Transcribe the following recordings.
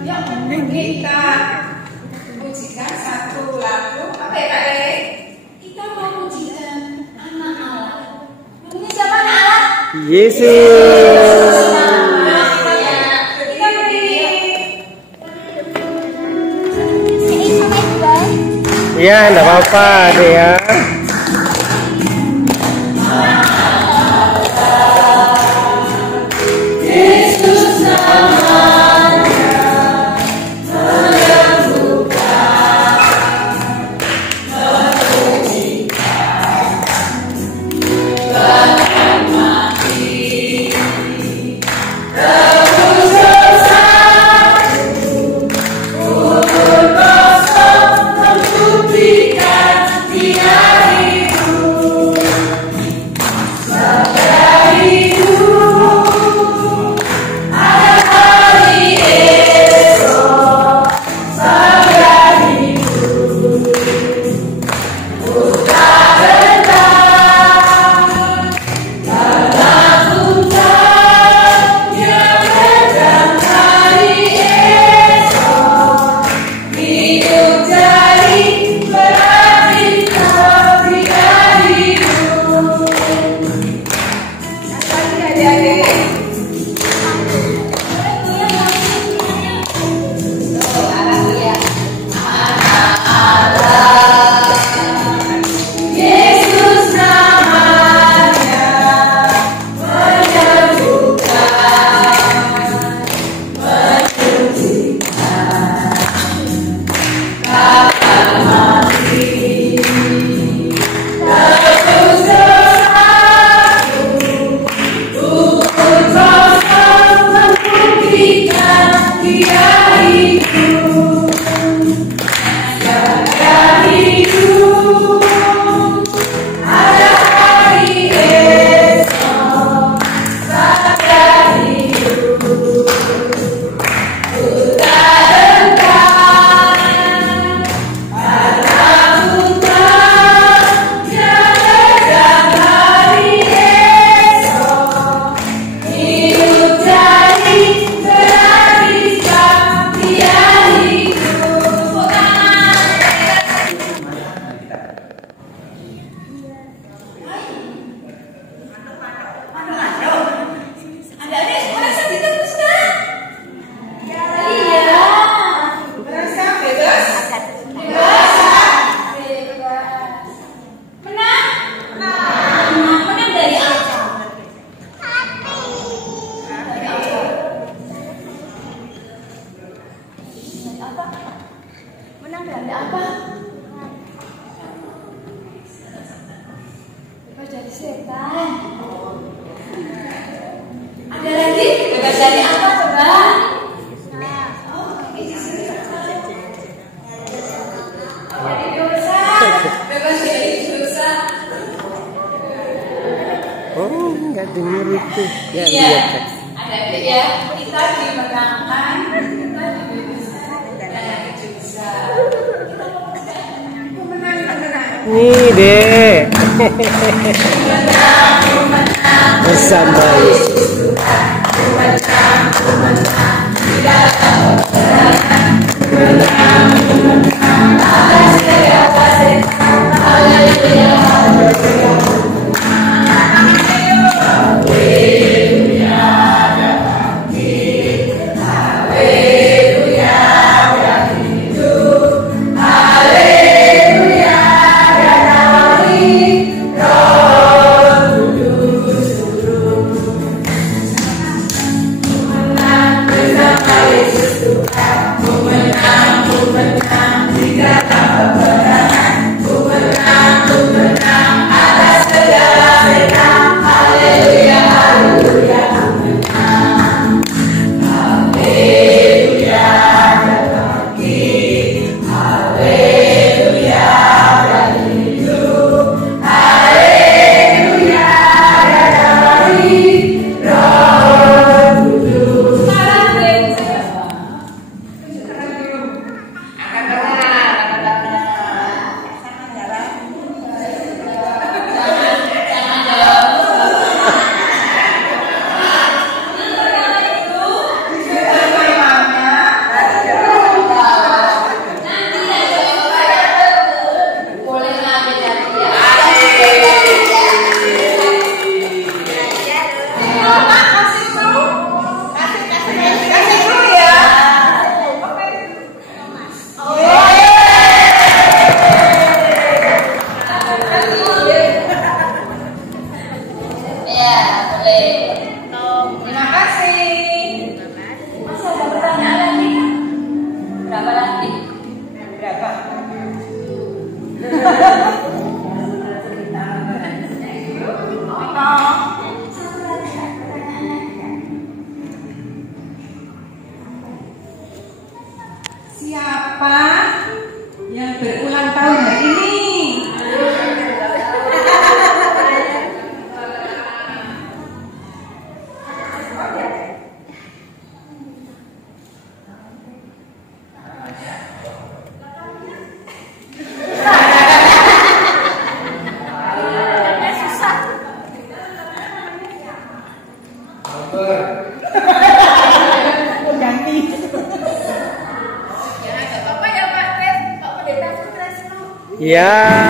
Kita pujikan satu lagu. Apa ya Kak Lele? Kita mau pujikan anak Allah. Namanya siapa anak Allah? Yesus. Ya, enggak apa-apa deh ya. Menang dari apa? Bebas dari setan. Ada lagi? Bebas dari apa coba? Dari dosa. Bebas dari dosa. Oh, nggak dengar itu. Ya, iya. lihat. Ada ya. Kita dimenangkan. Kita dibebaskan dari dosa. Nih deh. Bersama Yesus Tuhan, ku menang, di dalam peperangan, ku menang, atas segala setan, haleluya, haleluya. papa yang berulang tahun hari ini. Ya.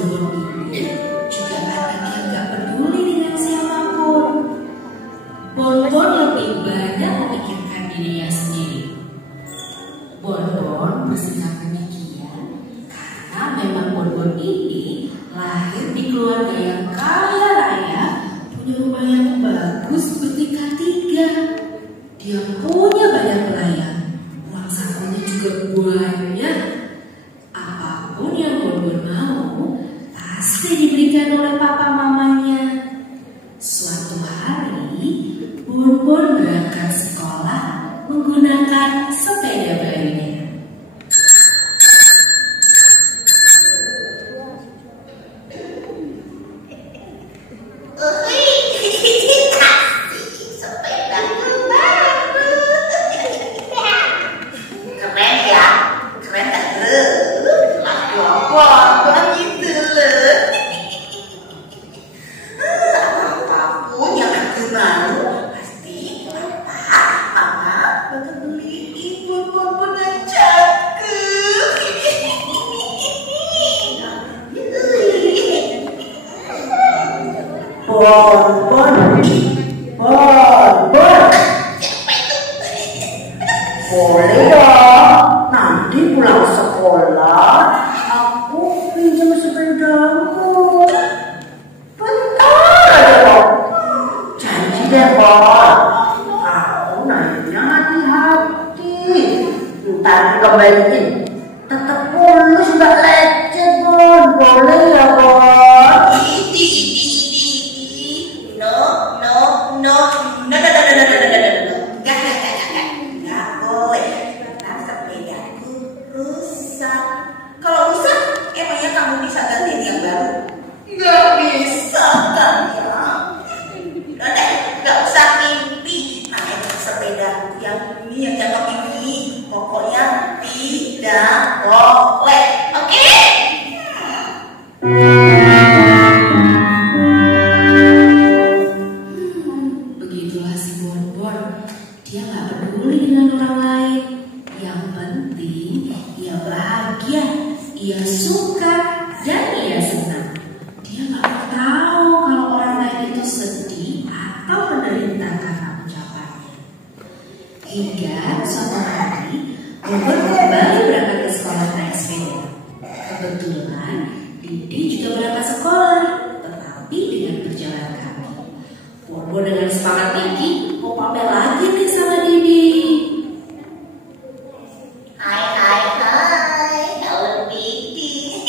Bonbon ini juga anak yang gak peduli dengan siapapun. Bonbon lebih banyak memikirkan dirinya sendiri. Bonbon bersikap demikian karena memang Bonbon ini lahir di keluarga yang kaya raya, punya rumah yang bagus bertingkat 3. Dia punya banyak pelayan, uang sakunya juga banyak. Apapun yang Bonbon mau, pasti diberikan oleh papa mamanya. Suatu hari, Bonbon berangkat sekolah menggunakan sepeda bayinya. Boleh dong, nanti pulang sekolah aku pinjam sepedamu. Bentar aja dong. Janji deh Bon, aku nanya hati-hati. Ntar dikembaliin. Tetap mulus gak lecet Bon, boleh ya Bon? Pokoknya tidak boleh, oke? Begitulah si Bonbon. Dia gak peduli dengan orang lain. Yang penting ia bahagia, ia suka, dan ia senang. Dia gak tahu kalau orang lain itu sedih atau menderita karena ucapannya. Hingga suatu hari Bonbon kembali berangkat ke sekolah naik sepeda. Kebetulan Didi juga berangkat sekolah, tetapi dengan berjalan kaki. Bonbon dengan semangat tinggi mau pamer lagi nih sama Didi. Hai, halo Didi.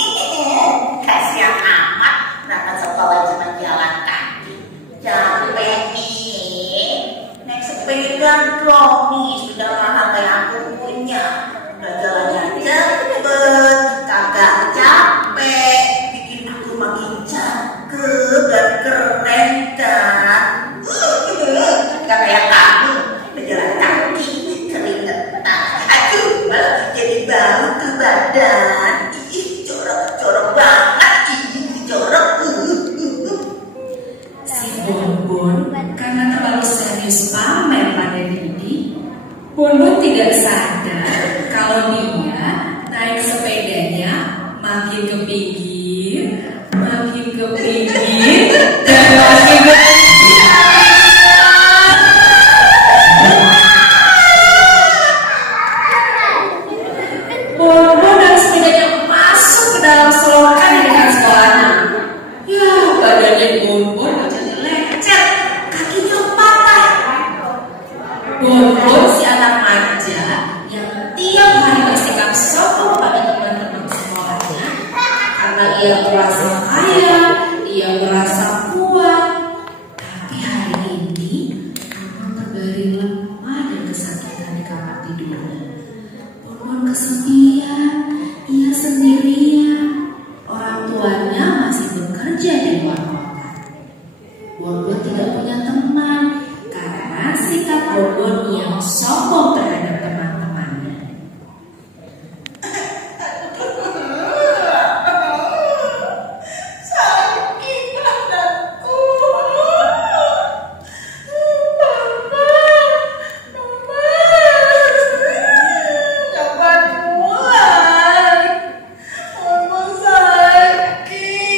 Kasihan amat berangkat sekolah cuma jalan kaki. Capek nih. Naik sepeda dong nih, sudah mahal kayak aku punya. Udah jalannya cepet, kagak capek, bikin aku makin cakep dan keren kan. Gak kayak kamu, berjalan kaki, keringetan. Aduh, malah jadi bau ke badan. Ih, jorok banget, jorok. Si Bonbon karena terlalu serius pamer pada Didi, Bonbon tidak sadar kalau dia naik sepedanya makin ke pinggir, dan makin ke Bonbon dan sepedanya masuk ke dalam selokan di dekat sekolahnya. Ya, badannya Bonbon jadi lecet, kakinya patah. Bonbon si anak manja yang tiap hari bersikap sombong pada teman-teman sekolahnya karena ia merasa kaya, ia merasa kuat. Tapi hari ini Bonbon terbaring lemah dan kesakitan di kamar tidurnya. Bonbon kesepian, ia sendirian. Orang tuanya masih bekerja di luar kota. Bonbon tidak punya teman karena sikap Bonbon yang sombong terhadap teman-temannya. Sakit badanku. Kapan pulang? Mama sakit.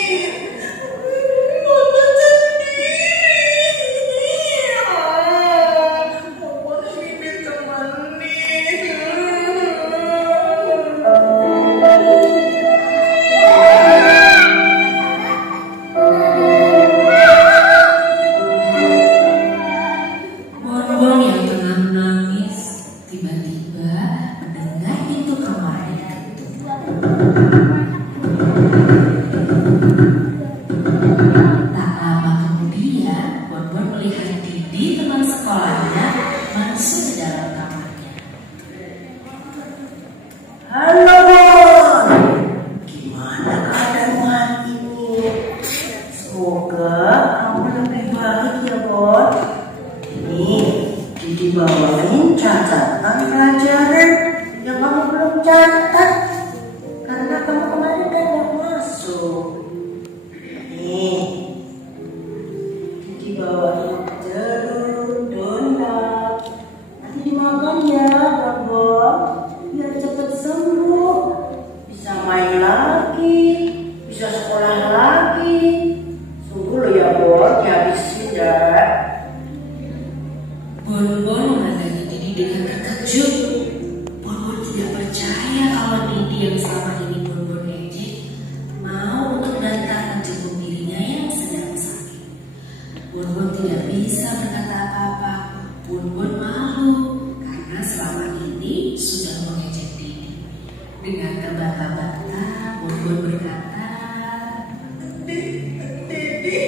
bisa berkata apa-apa. Bun malu karena selama ini sudah mengejek Didi. Dengan terbata-bata, Bun berkata, Didi,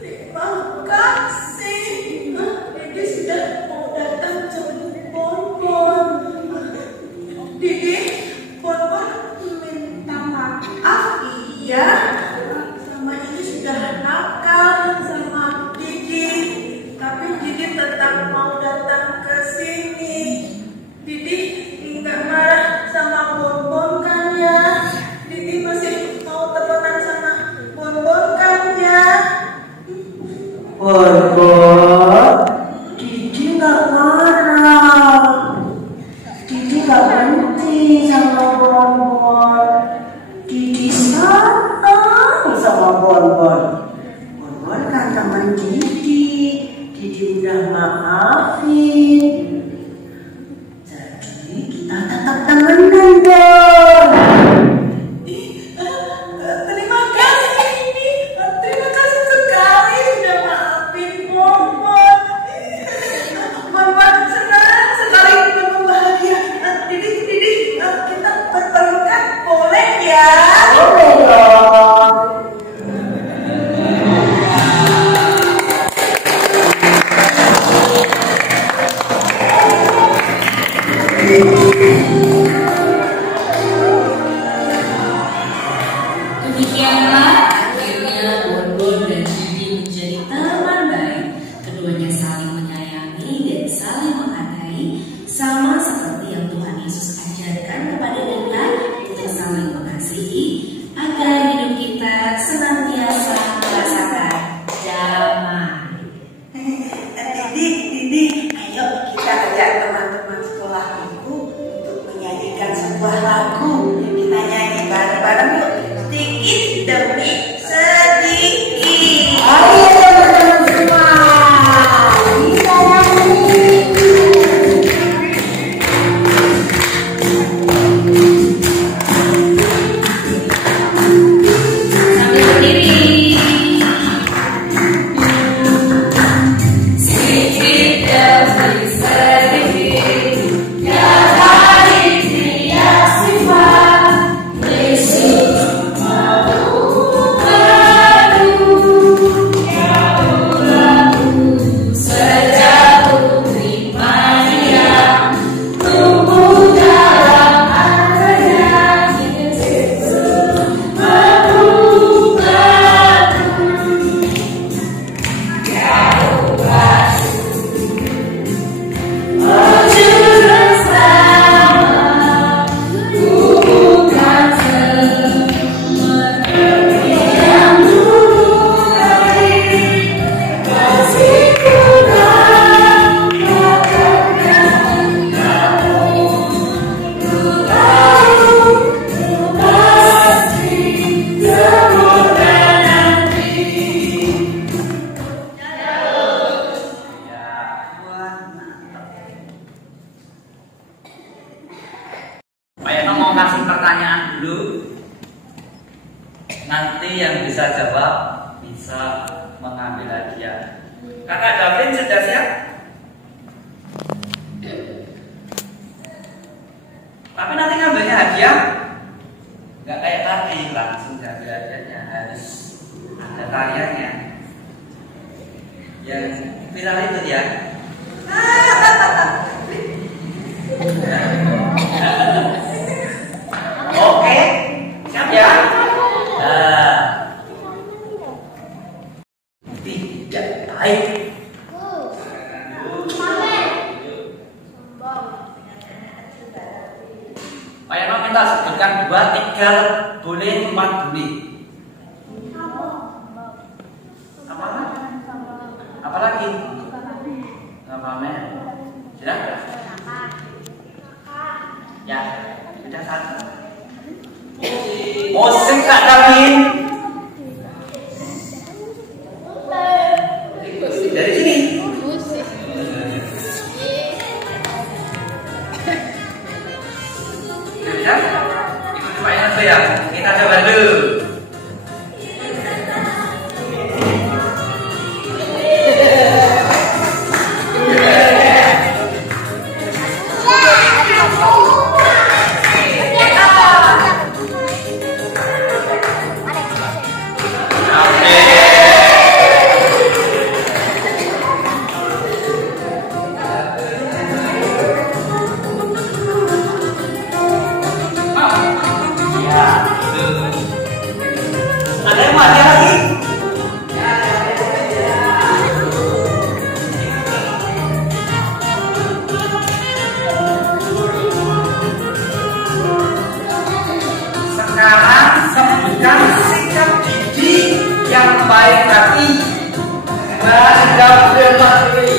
terima kasih. Didi sudah mau datang jemput Bonbon. Didi, Bonbon minta maaf. Iya, sama ini sudah nakal sama Didi. Tapi Didi tetap mau datang ke sini. Didi nggak marah sama Bonbon kan ya? Didi masih mau temenan sama Bonbon kan ya? Bonbon, Didi nggak marah. Didi nggak benci sama Bonbon. Didi sayang sama Bonbon. Bonbon kan teman Didi. Didi udah maafin. Jadi kita tetap temenan dong. Terima kasih, terima kasih sekali sudah maafin Bonbon. Bonbon senang sekali Bonbon bahagia. Didi, kita berpelukan boleh ya? Boleh dong. demikianlah akhirnya Bonbon dan Didi menjadi teman baik. Keduanya saling menyayangi dan saling menghargai, sama seperti yang Tuhan Yesus ajarkan kepada kita untuk saling mengasihi, agar hidup kita senantiasa merasakan damai. Didi, ayo kita ajak teman-teman sekolahku untuk menyanyikan sebuah lagu. Kita nyanyi bareng-bareng yuk, sedikit demi sedikit. Ayo teman-teman semua, kita nyanyi. Sambil berdiri. Pak Eno mau kasih pertanyaan dulu. Nanti yang bisa jawab bisa mengambil hadiah. Kakak Davin sudah siap? Tapi nanti ngambilnya hadiah nggak kayak tadi langsung ngambil hadiahnya, harus ada tariannya. Yang viral itu ya. Oke, siap ya? Tidak baik. Pak Yano minta sebutkan 2, 3, boleh 4 boleh. Apa lagi? Pamer. Sudah? Ya, sudah satu. Musik Kak Davin. Nah, sudah mati.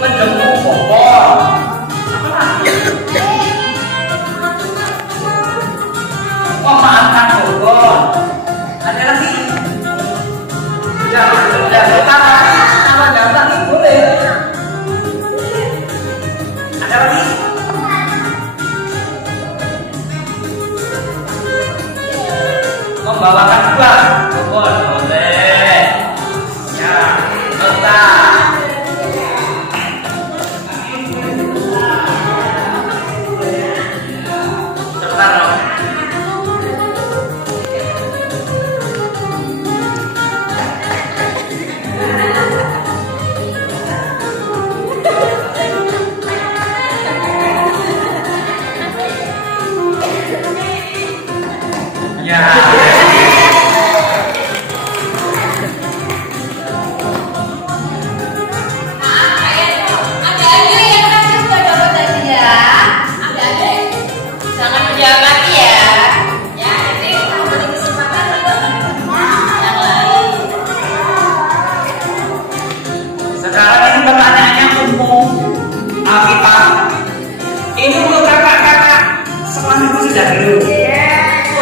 Menjemu popor. Apa lagi? Memaafkan popor. Ada lagi? Ya, kalau datang ini boleh. Ada lagi? Membawakan buah, popor boleh. Ya, tetap. Sekarang ini pertanyaannya umum Alkitab. Ini untuk kakak-kakak sekolah minggu sudah dulu.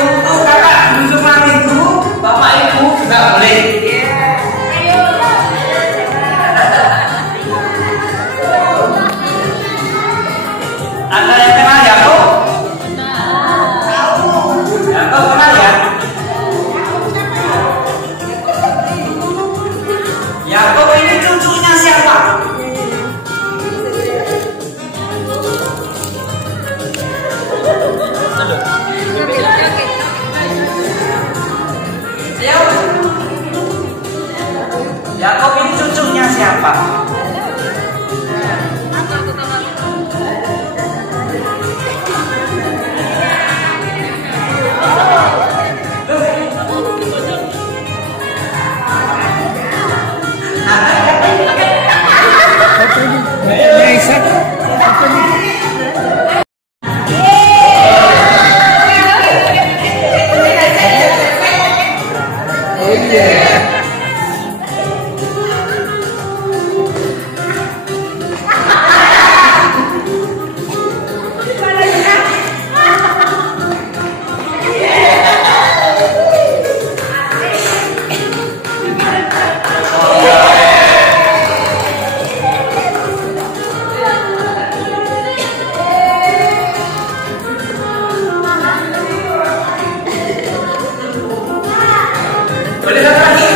Untuk kakak dulu sekolah minggu, bapak ibu juga boleh. Ada yang kenal Yakub? Yakub kenal ya? Yakub ini cucunya siapa? Yakub ini cucunya siapa? Boleh satu lagi?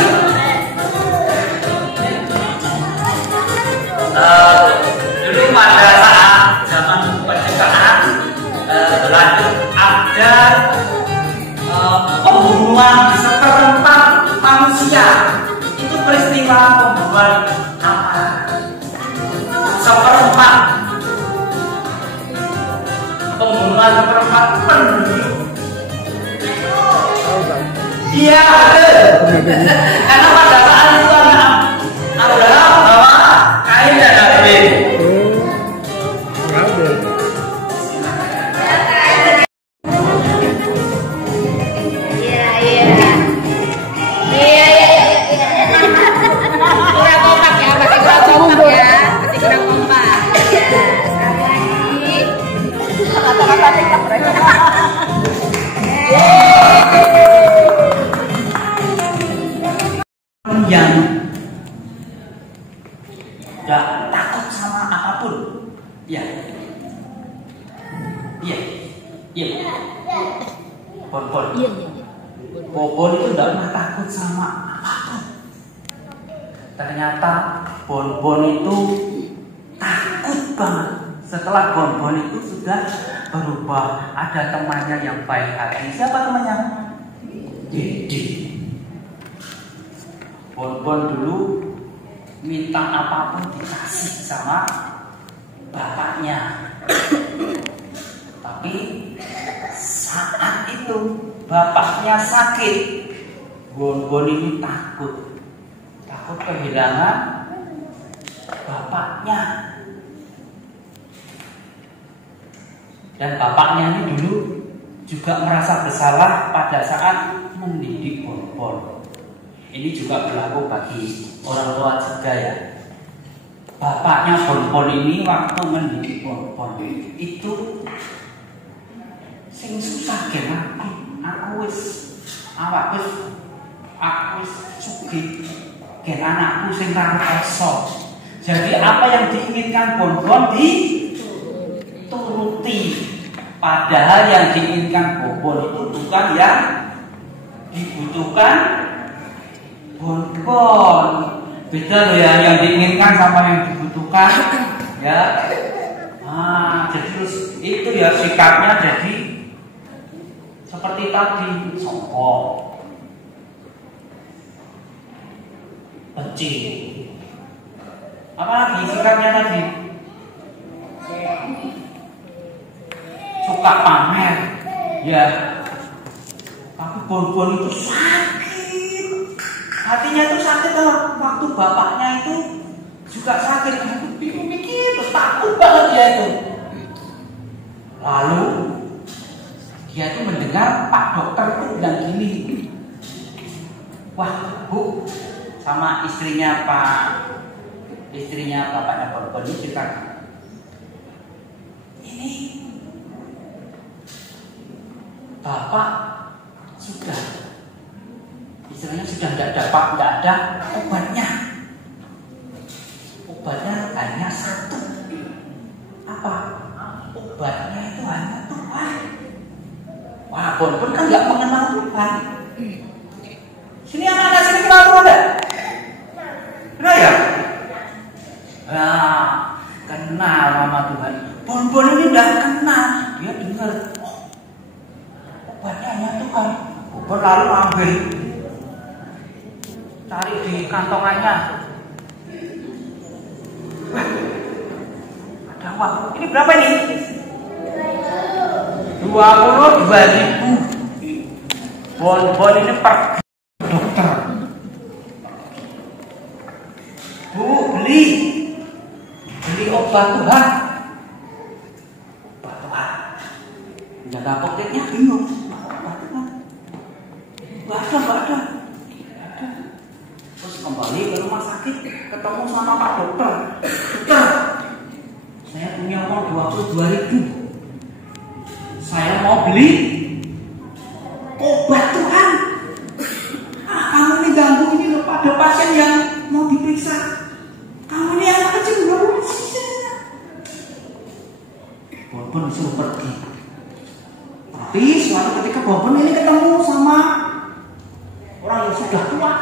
Dulu pada saat zaman penjajahan Belanda ada pembunuhan seperempat manusia. Itu peristiwa pembunuhan apa? Seperempat pembunuhan seperempat penduduk. Iya, karena pada saat itu adalah bahwa Kain dan Habil. Kurang kompak ya, berarti kurang kompak ya, berarti kurang kompak. Yang gak takut sama apapun, ya, iya, Bonbon, Bonbon itu gak pernah takut sama apapun. Ternyata Bonbon itu takut banget. Setelah Bonbon itu sudah berubah, ada temannya yang baik hati. Siapa temannya? Dede. Bonbon dulu minta apapun dikasih sama bapaknya. Tapi saat itu bapaknya sakit, Bonbon ini takut kehilangan bapaknya. Dan bapaknya ini dulu juga merasa bersalah pada saat mendidik bonbon. Ini juga berlaku bagi orang tua juga ya. Bapaknya bonbon ini waktu mendidik bonbon itu sing susah gen aku wis sugih gen anakku sing ra iso. Jadi apa yang diinginkan bonbon dituruti. Padahal yang diinginkan bonbon itu bukan yang dibutuhkan bonbon. Beda loh ya, yang diinginkan sama yang dibutuhkan ya. Jadi terus itu ya sikapnya jadi seperti tadi, sombong, benci. Apalagi sikapnya tadi suka pamer, ya. Tapi bonbon itu sakit, hatinya itu sakit loh. Waktu bapaknya itu juga sakit, pikir terus takut banget dia itu. Lalu dia itu mendengar Pak Dokter itu bilang gini, wah Bu, sama istrinya bapaknya bonbon ini cerita, ini Bapak sudah istilahnya sudah tidak ada obatnya hanya satu. Apa obatnya itu? Hanya Tuhan. Wah, bonbon kan nggak mengenal Tuhan. Sini anak-anak sini kenal Tuhan enggak? Kenal ya? Kenal sama Tuhan. Bonbon ini udah kenal, dia dengar obatnya hanya Tuhan. Bonbon lalu ambil, cari di kantongannya. Wah, ada uang. Ini berapa ini? 22.000. Bonbon ini per dokter. Bu, beli obat Tuhan. Obat Tuhan. Jaga apoteknya bingung. Obat Tuhan. Gak ada. Terus kembali ke rumah sakit, ketemu sama Pak Dokter. Dokter, saya punya uang 22.000. Saya mau beli obat Tuhan. Kamu ini ganggu ini loh, ada pasien yang mau diperiksa. Kamu ini anak kecil belum bisa. Bonbon disuruh pergi. Tapi suatu ketika Bonbon ini ketemu sama orang yang sudah tua.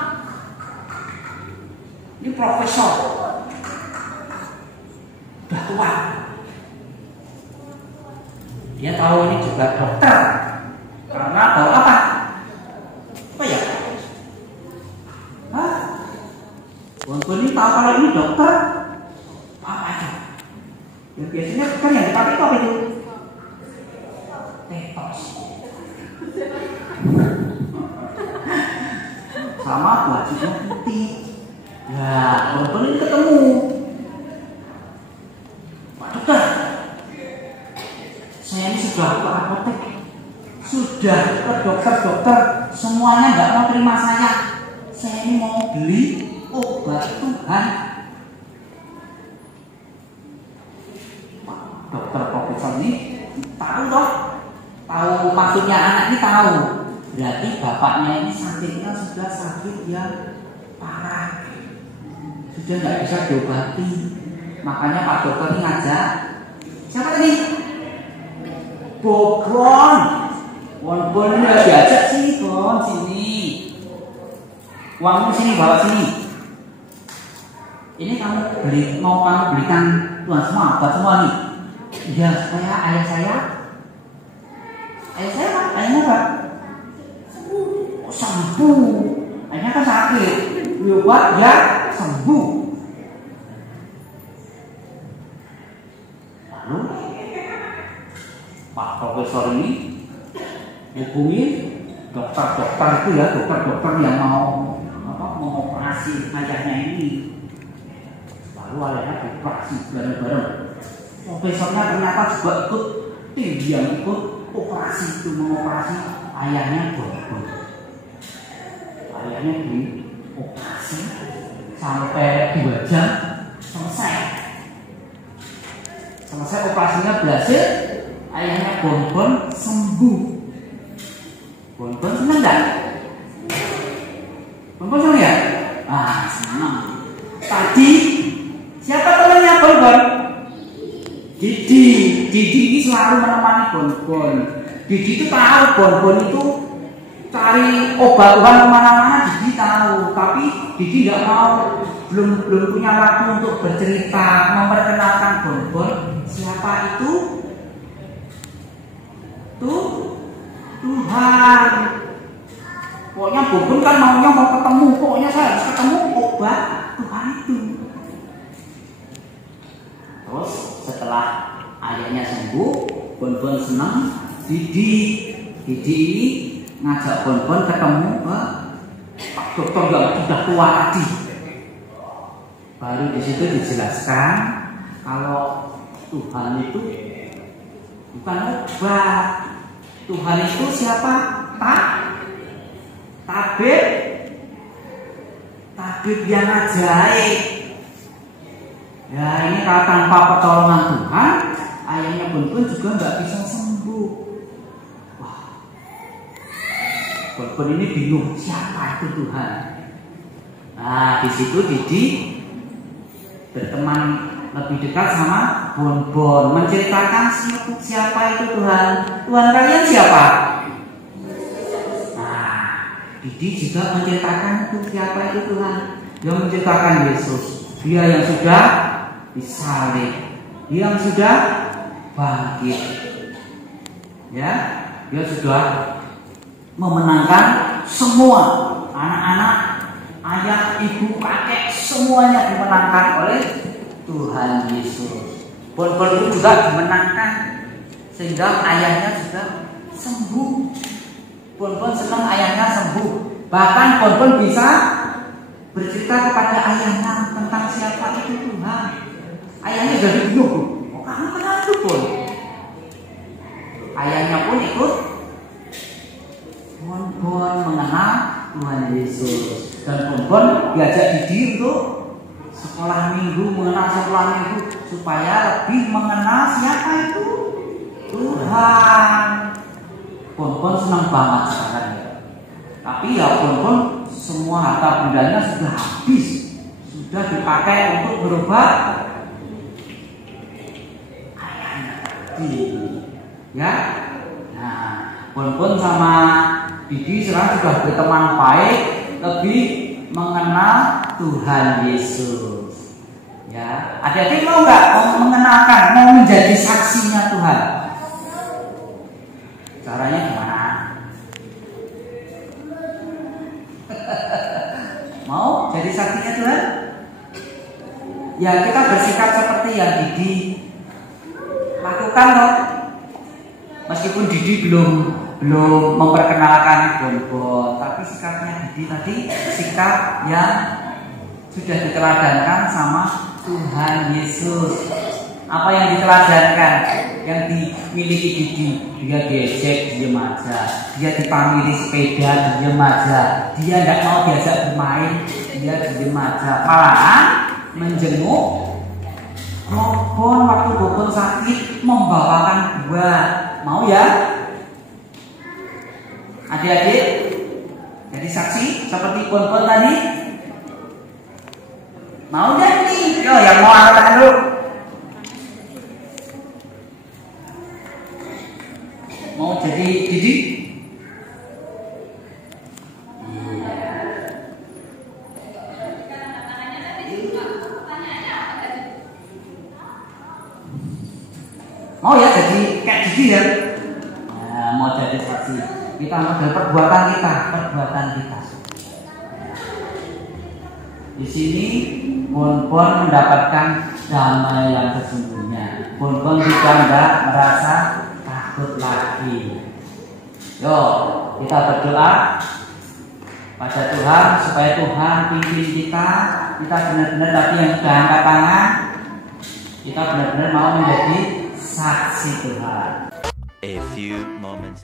Ini profesor, sudah tua. Dia tahu ini juga dokter, karena tahu apa? Apa ya? Bonbon ini tahu kalau ini dokter. Apa itu? Ya biasanya kan yang dipakai apa itu? Tetos. Sama bajunya putih. Ya, Bonbon ini ketemu. Pak Dokter, saya ini sudah ke apotek, sudah ke dokter, semuanya nggak mau terima saya. Saya ini mau beli obat Tuhan. Pak Dokter profesor ini tahu toh, tahu maksudnya anak ini tahu. Berarti bapaknya ini sakitnya sudah sakit yang parah, sudah nggak bisa diobati. Makanya Pak Dokter ini ngajak siapa tadi? Bonbon ini harus diajak sini, Bon, sini. Uangmu sini, bawa sini. Ini mau kamu belikan Tuhan semua, buat semua nih. Ya, supaya ayah saya apa? Sembuh. Ayahnya kan sakit, buat ya sembuh. Lalu Pak Profesor ini hubungi dokter itu ya, dokter yang mau operasi ayahnya ini. Lalu ayahnya operasi bareng-bareng. Profesornya ternyata juga ikut tim yang ikut operasi itu, mengoperasi ayahnya Bonbon. ayahnya dioperasi sampai 2 jam selesai. Selesai operasinya berhasil, ayahnya Bonbon sembuh. Bonbon senang nggak? Bonbon senang ya? Ah, senang. Tadi siapa temannya Bonbon? Didi. Didi ini selalu menemani Bonbon. Didi itu tahu Bonbon itu cari obat-obatan kemana-mana. Didi tahu, tapi Didi nggak mau, belum punya waktu untuk bercerita, memperkenalkan Bonbon. Siapa itu? Tuhan. Pokoknya Bonbon kan maunya mau ketemu, pokoknya saya harus ketemu obat Tuhan itu. Terus setelah ayahnya sembuh, Bonbon senang. Didi ini ngajak Bonbon ketemu ke Pak Dokter yang sudah tua tadi. Baru di situ dijelaskan kalau Tuhan itu bukan obat. Tuhan itu siapa? Tabib yang ajaib. Ya, ini kalau tanpa pertolongan Tuhan, ayahnya Bonbon juga nggak bisa sembuh. Wah, Bonbon ini bingung, siapa itu Tuhan? Nah, di situ Didi berteman lebih dekat sama Bonbon, menceritakan siapa itu Tuhan. Tuhan kalian siapa? Nah, Didi juga menceritakan itu siapa itu Tuhan. Dia menceritakan Yesus, dia yang sudah disalib, dia yang sudah bangkit, ya, dia sudah memenangkan semua anak-anak, ayah, ibu, kakek, semuanya dimenangkan oleh Tuhan Yesus. Bonbon itu juga dimenangkan sehingga ayahnya juga sembuh. Bonbon senang ayahnya sembuh. Bahkan Bonbon bisa bercerita kepada ayahnya tentang siapa itu Tuhan. Ayahnya jadi bingung. Oh, kamu kenal itu Bon? Ayahnya pun ikut Bonbon mengenal Tuhan Yesus. Dan Bonbon diajak Didi untuk sekolah minggu, mengenal sekolah minggu supaya lebih mengenal siapa itu Tuhan. Bonbon senang banget sekarang ya. Tapi ya Bonbon semua harta bendanya sudah habis, sudah dipakai untuk berobat ayahnya tadi. Ya, nah Bonbon sama Didi sekarang sudah berteman baik, lebih mengenal Tuhan Yesus. Ya, adik-adik mau nggak mengenalkan, mau menjadi saksinya Tuhan? Caranya gimana? Mau jadi saksinya Tuhan? Ya, kita bersikap seperti yang Didi lakukan loh. Meskipun Didi belum memperkenalkan Bonbon, tapi sikapnya Didi tadi sikap yang sudah diteladankan sama Tuhan Yesus. Apa yang diteladankan, yang dimiliki Didi? Dia diejek, diem aja. Dia dipamili sepeda, diem aja. Dia tidak mau diajak bermain, dia diem aja. Malahan menjenguk Bonbon waktu Bonbon sakit, membawakan buah. Mau ya? Adik-adik jadi saksi seperti Bonbon tadi? Mau gak nih? Yo, yang mau angkat tangan dulu. Mau jadi Didi? Mau ya jadi kayak Didi ya? Nah, mau jadi saksi. Kita model perbuatan kita. Di sini Bonbon mendapatkan damai yang sesungguhnya. Bonbon juga tidak merasa takut lagi. Yo, kita berdoa pada Tuhan supaya Tuhan pimpin kita benar-benar tadi yang sudah angkat tangan, kita benar-benar mau menjadi saksi Tuhan. A few moments.